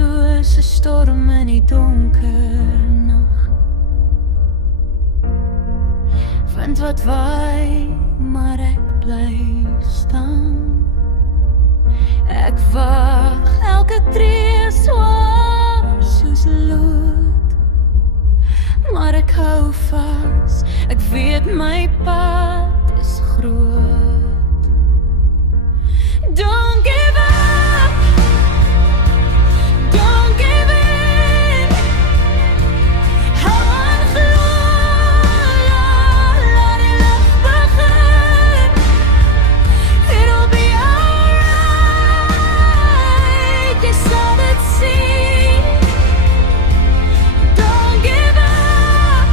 soos 'n storm in die donker nag. Vind wat waai, maar ek bly staan. Ek wag elke tree swaar soos lood, maar ek hou vas, ek weet my pad is groot. Don't give up, don't give in. Hou aan glo, laat die lig begin. It'll be alright, jy sal dit sien. Don't give up,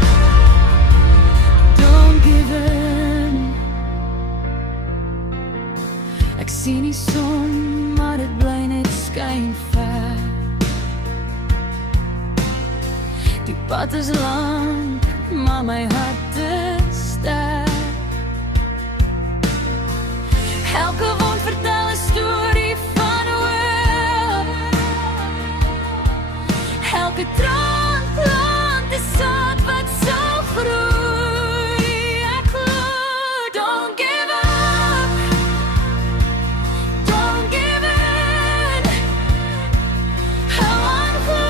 don't give in. Ek sien die son, maar dit bly net skyn ver. Die pad is lang, maar my hart is sterk. Elke wond vertel 'n storie van hoop. Elke traan plant 'n saad wat sal groei. Ek glo, don't give up, don't give in. Hou aan glo,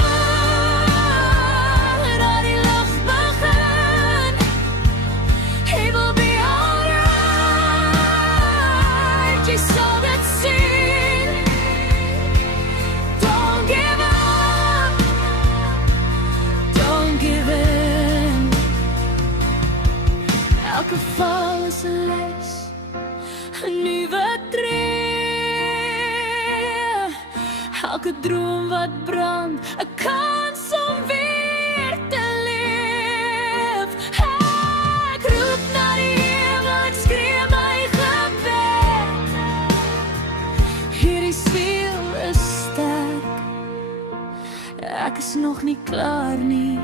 dat die lig begin. It will be alright, jy sal dit sien. Don't give up, don't give in. Elke val is 'n les, 'n nuwe tree. Elke droom wat brand, 'n kans om weer te leef. Ek roep na die hemel, ek skree my gebed. Hierdie siel is sterk, ek is nog nie klaar nie.